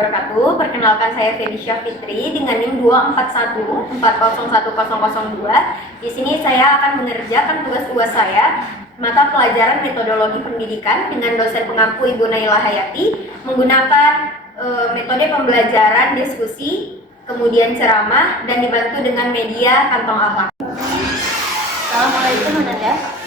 wabarakatuh. Perkenalkan, saya Felicia Fitri dengan NIM 241401002. Di sini saya akan mengerjakan tugas UAS saya, mata pelajaran metodologi pendidikan dengan dosen pengampu Ibu Naila Hayati, menggunakan metode pembelajaran diskusi, kemudian ceramah, dan dibantu dengan media kantong akhlak. Assalamualaikum Ananda.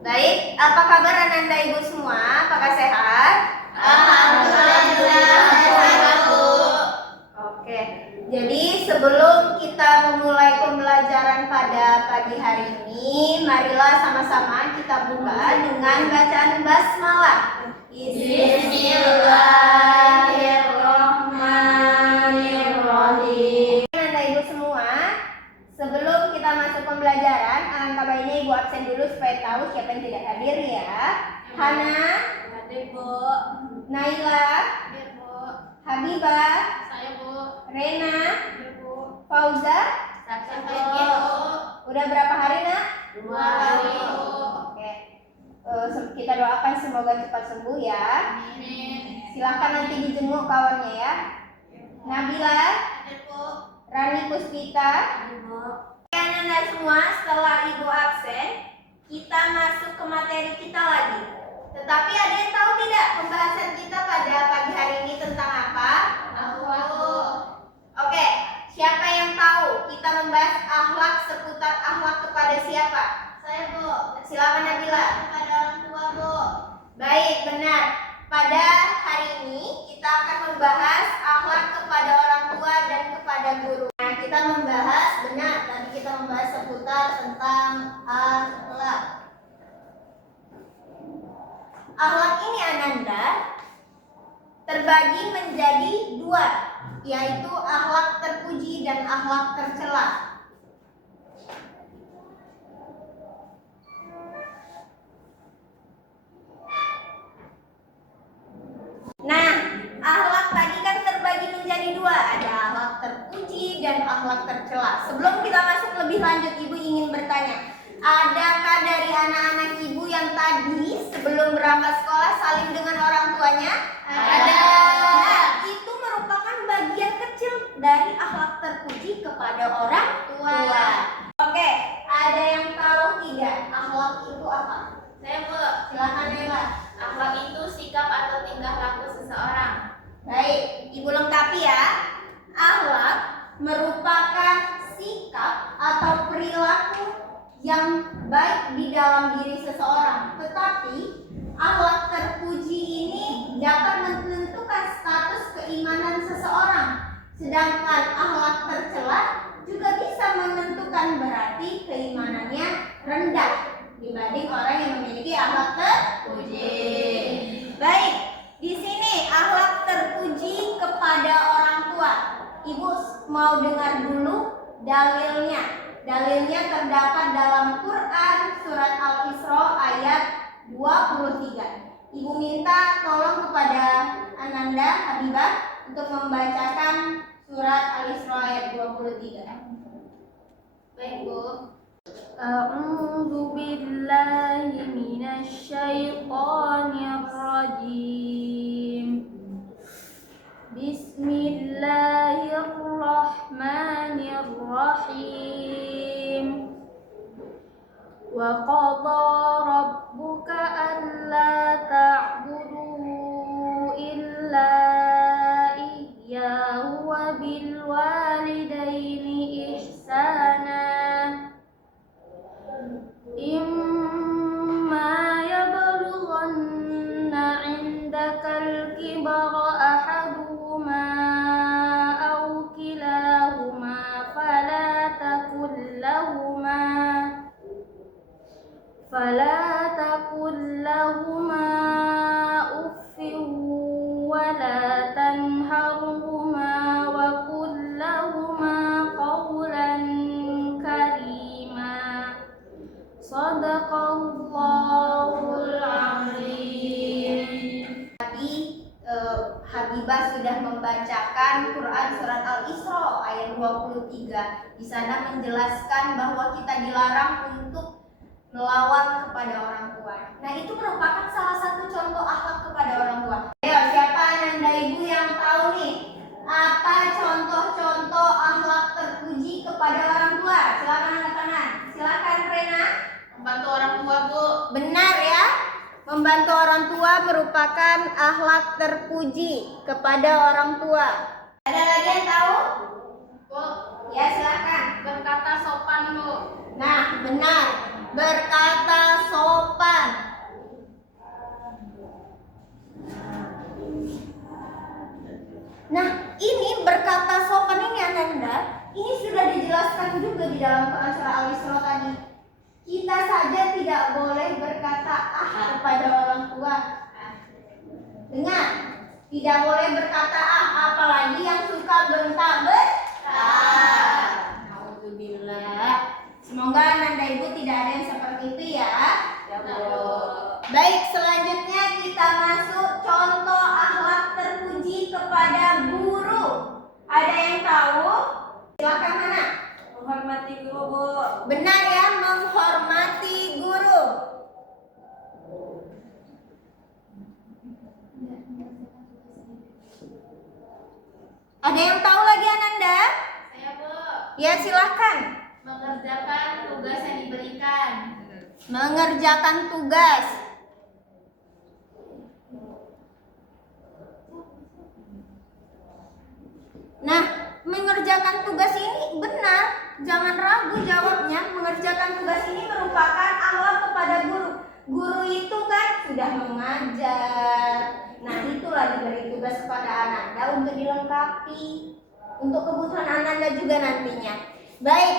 Baik, apa kabar Ananda Ibu semua? Apakah sehat? Alhamdulillah sehat, Bu. Oke, jadi sebelum kita memulai pembelajaran pada pagi hari ini, marilah sama-sama kita buka dengan bacaan basmalah. Bismillahirrahmanirrahim. Ananda Ibu semua, sebelum kita masuk pembelajaran, alangkah baiknya Ibu absen dulu supaya tahu siapa yang tidak hadir ya. Hana, Hadir, Bu. Naila, Hadir, Bu. Habibah, Saya, Bu. Rena, Hadir, Bu. Fauza. Saya, Bu. Udah berapa hari nak? 2 hari, Bu. Oke. Kita doakan semoga cepat sembuh ya. Amin. Silahkan nanti dijenguk kawannya ya. Nabila, Hadir, Bu. Rani Puspita. Hadir, Bu. Oke Ananda semua, setelah Ibu absen, kita masuk ke materi kita lagi. Tetapi ada yang tahu tidak pembahasan kita pada pagi hari ini tentang apa? Akhlak, Bu. Oke, siapa yang tahu kita membahas akhlak seputar akhlak kepada siapa? Saya, Bu. Silakan Nabila. Kepada orang tua, Bu. Baik, benar. Pada hari ini kita akan membahas akhlak kepada orang tua dan kepada guru. Nah, kita membahas, benar, tadi kita membahas seputar tentang akhlak. Akhlak ini Ananda terbagi menjadi dua, yaitu akhlak terpuji dan akhlak tercela. Nah, akhlak tadi kan terbagi menjadi dua, ada akhlak terpuji dan akhlak tercela. Sebelum kita masuk lebih lanjut, Ibu ingin bertanya, adakah dari anak-anak Ibu yang tadi sebelum berangkat sekolah saling dengan orang tuanya? Ada. Nah, itu merupakan bagian kecil dari akhlak terpuji kepada orang tua. Oke, ada yang tahu tidak akhlak itu apa? Saya, Bu. Silakan Nela. Akhlak itu sikap atau tingkah laku seseorang. Baik, Ibu lengkapi ya. Akhlak merupakan sikap atau perilaku yang baik di dalam diri seseorang. Tetapi akhlak terpuji ini dapat menentukan status keimanan seseorang. Sedangkan akhlak tercela juga bisa menentukan berarti keimanannya rendah dibanding orang yang memiliki akhlak terpuji. Baik, di sini akhlak terpuji kepada orang tua. Ibu mau dengar dulu dalilnya. Dalilnya terdapat dalam Quran surat Al-Isra ayat 23. Ibu minta tolong kepada Ananda Habibah untuk membacakan surat Al-Isra ayat 23. Baik, Bu. A'udzu billahi minasy syaithanir rajim. Bismillahirrahmanirrahim. Wa qadha rabbuka alla ta'budu illa iyyahu wa bil walidaini ihsana. Imma yablughanna 'indakal kibara ahaduhuma aw kilahuma fala takul lahuma uffin wa la tanharhuma wa qul lahuma qawlan karima. Shadaqallahul azim. Tadi Habibah sudah membacakan Quran surat Al-Isra ayat 23. Di sana menjelaskan bahwa kita dilarang untuk melawan kepada orang tua. Nah, itu merupakan salah satu contoh akhlak kepada orang tua. Ayo, siapa Ananda Ibu yang tahu nih apa contoh-contoh akhlak terpuji kepada orang tua? Silakan angkat tangan. Silakan Rena. Membantu orang tua, Bu. Benar ya. Membantu orang tua merupakan akhlak terpuji kepada orang tua. Ada lagi yang tahu? Bu, Ya, silakan. berkata sopan, Bu. Nah, benar. Berkata sopan. Nah, ini berkata sopan ini Ananda, ini sudah dijelaskan juga di dalam Quran surah Al-Isra tadi. Kita saja tidak boleh berkata kepada orang tua. Dengar, tidak boleh berkata apalagi yang suka bentak-bentak. Alhamdulillah. Semoga Ananda Ibu tidak ada yang seperti itu ya. Baik, selanjutnya kita masuk contoh akhlak terpuji kepada guru. Ada yang tahu? Silakan Hana. Menghormati guru, Bu. Benar ya, menghormati guru. Ada yang tahu lagi Ananda? Saya, Bu. Ya, silakan. Mengerjakan tugas yang diberikan. Mengerjakan tugas. Nah, mengerjakan tugas ini benar, jangan ragu jawabnya. Mengerjakan tugas ini merupakan akhlak kepada guru. Guru itu kan sudah mengajar. Nah, itulah diberi tugas kepada Ananda untuk dilengkapi, untuk kebutuhan Ananda juga nantinya. Baik.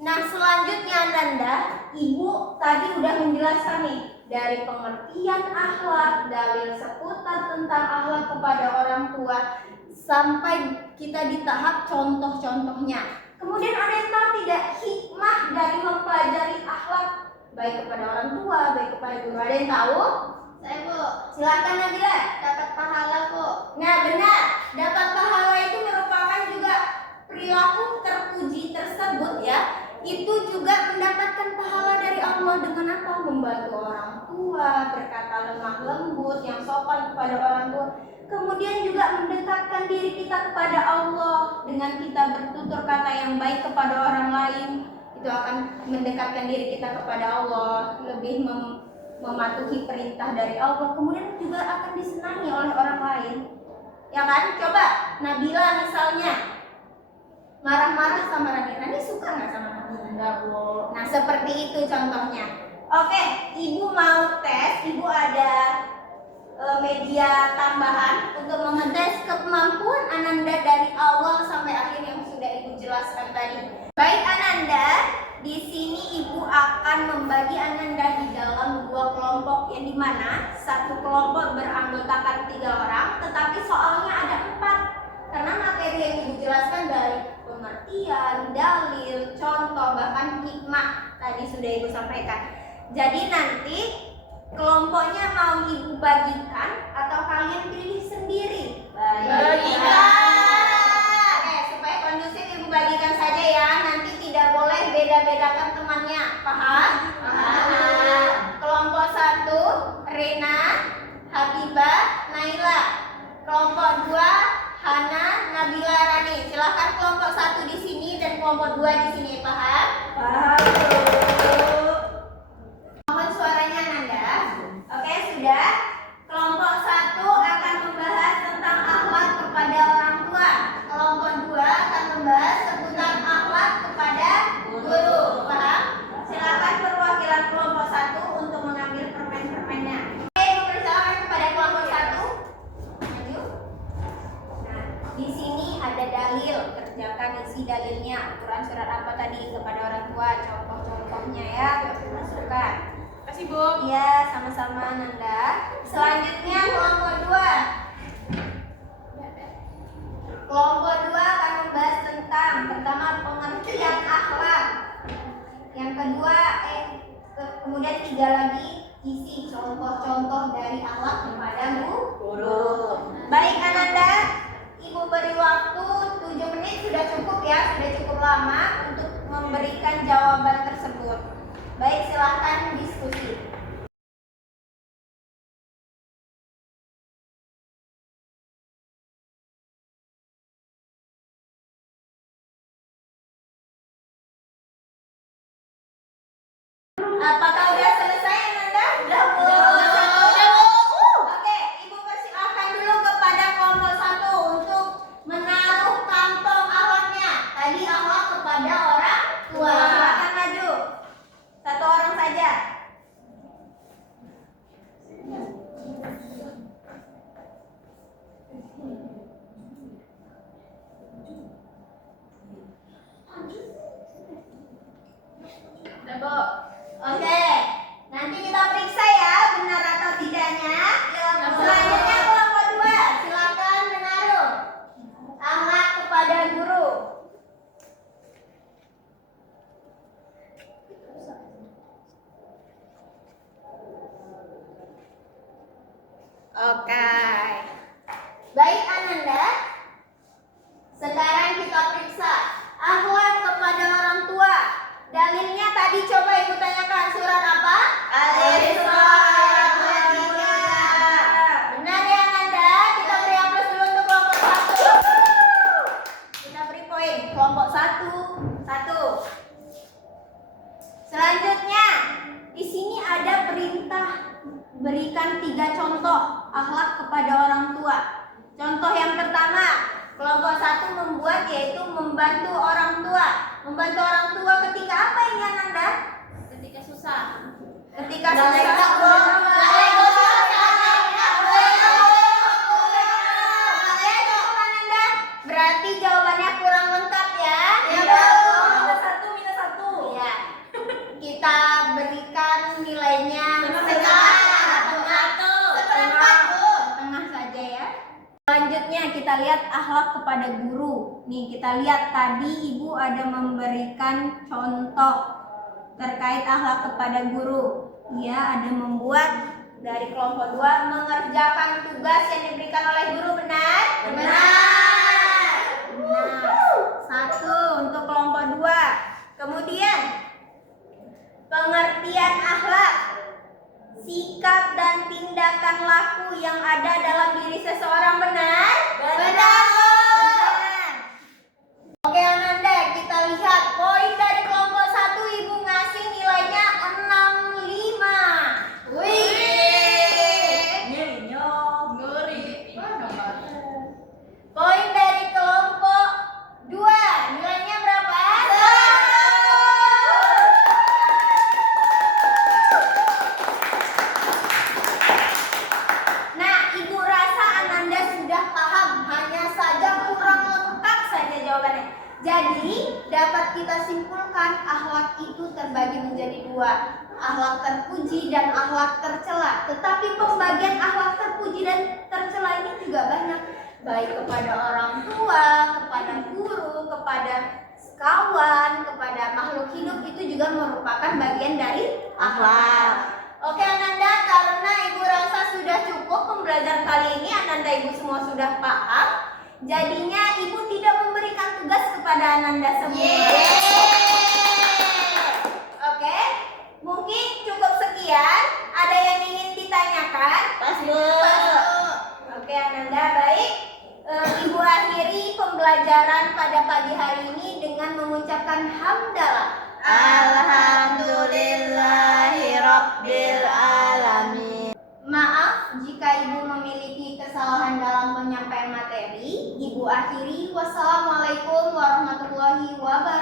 Nah, selanjutnya Ananda, Ibu tadi udah menjelaskan nih dari pengertian akhlak, dalil seputar tentang akhlak kepada orang tua, sampai kita di tahap contoh-contohnya. Kemudian ada yang tahu tidak hikmah dari mempelajari akhlak baik kepada orang tua, baik kepada guru? Ada yang tahu? Saya, Bu. Silakan Nabila. Dapat pahala, Bu. Nah, benar. Dapat pahala itu merupakan juga perilaku terpuji tersebut ya. Itu juga mendapatkan pahala dari Allah dengan apa? Membantu orang tua, berkata lemah lembut, yang sopan kepada orang tua. Kemudian juga mendekatkan diri kita kepada Allah dengan kita bertutur kata yang baik kepada orang lain. Itu akan mendekatkan diri kita kepada Allah, lebih mematuhi perintah dari Allah. Kemudian juga akan disenangi oleh orang lain. Ya kan? Coba Nabila misalnya marah-marah sama Rani suka nggak sama Nabila? Enggak, Bu. Nah, seperti itu contohnya. Oke, Ibu mau tes. Ibu ada media tambahan untuk mengetes kemampuan Ananda dari awal sampai akhir yang sudah Ibu jelaskan tadi. Baik Ananda, di sini Ibu akan membagi Ananda di dalam 2 kelompok, yang dimana satu kelompok beranggotakan 3 orang, tetapi soalnya ada 4 karena materi yang Ibu jelaskan dari pengertian, dalil, contoh, bahkan hikmah tadi sudah Ibu sampaikan. Jadi nanti kelompoknya mau Ibu bagikan atau kalian pilih sendiri? Bagikan. Supaya kondusif Ibu bagikan saja ya. Nanti tidak boleh beda-bedakan temannya. Paham? Paham. Kelompok 1 Rena, Habibah, Naila. Kelompok 2 Hana, Nabila, Rani. Silakan kelompok 1 di sini dan kelompok 2 di sini. Paham? Paham. Mohon suaranya Nanda. Oke, sudah. Kelompok 1 akan membahas tentang akhlak kepada orang tua. Kelompok 2 akan membahas seputar akhlak kepada guru. Paham? Silakan perwakilan kelompok 1 untuk mengambil permen-permennya. Oke, Ibu persilakan kepada kelompok 1. Maju. Nah, di sini ada dalil. Kerjakan isi dalilnya. Aturan surat apa tadi kepada orang tua? Contoh-contohnya ya. Masukkan. Kasih, Bu. Iya, sama-sama Nanda. Selanjutnya kelompok 2. Kelompok 2 akan membahas tentang pertama pengertian akhlak. Yang kedua kemudian 3 lagi isi contoh-contoh dari akhlak kepada guru. Baik Ananda, Ibu beri waktu 7 menit sudah cukup ya, sudah cukup lama untuk memberikan jawaban tersebut. Baik, silakan Apakah udah selesai Ananda? Udah, Bu. Oke, Ibu persilahkan dulu kepada kelompok 1 untuk menaruh kantong akhlaknya. Tadi akhlak kepada orang tua. Silakan maju. 1 orang saja. Udah, Bu. Oke, nanti kita periksa ya benar atau tidaknya. Selanjutnya kelompok 2, silakan menaruh akhlak kepada guru. Oke. Baik Ananda. Sekarang kita periksa akhlak kepada orang tua. Dalilnya tadi coba Ibu tanyakan surat apa? Al-Isra ayat 23. Benar ya Ananda? Kita beri aplaus dulu untuk kelompok 1. Kita beri poin kelompok 1. Selanjutnya di sini ada perintah berikan 3 contoh akhlak kepada orang tua. Contoh yang pertama, kelompok 1 membuat yaitu membantu orang tua. Membantu orang tua ketika apa ini Ananda? Ketika susah. Ketika susah. Berarti jawabannya kurang lengkap ya? Iya, Bu. -1. Ya. Kita berikan nilainya setengah saja ya. Selanjutnya kita lihat akhlak kepada guru. Nih kita lihat tadi Ibu ada memberikan contoh terkait akhlak kepada guru. Ia ada membuat dari kelompok 2 mengerjakan tugas yang diberikan oleh guru, benar? Benar. 1 untuk kelompok 2. Kemudian pengertian akhlak, sikap dan tindakan laku yang ada dalam diri seseorang, benar? Benar. Oke Ananda, kita lihat poin dari kelompok 1 Ibu ngasih nilainya 65. Poin dari kelompok 2 nilainya berapa? 100. Nah, Ibu rasa Ananda sudah paham, hanya saja kurang lengkap saja jawabannya. Jadi, dapat kita simpulkan akhlak itu terbagi menjadi 2. Akhlak terpuji dan akhlak tercela. Tetapi pembagian akhlak terpuji dan tercela ini juga banyak. Baik kepada orang tua, kepada guru, kepada kawan, kepada makhluk hidup, itu juga merupakan bagian dari akhlak. Oke Ananda, karena Ibu rasa sudah cukup pembelajaran kali ini, Ananda Ibu semua sudah paham. Jadinya Ibu tidak memberikan tugas kepada Ananda semua. Oke, mungkin cukup sekian. Ada yang ingin ditanyakan? Pas, Bu. Oke Ananda, baik. Ibu akhiri pembelajaran pada pagi hari ini dengan mengucapkan hamdalah. Alhamdulillahirabbil alamin. Maaf jika Ibu memiliki kesalahan dalam penyampaian materi. Ibu akhiri. Wassalamualaikum warahmatullahi wabarakatuh.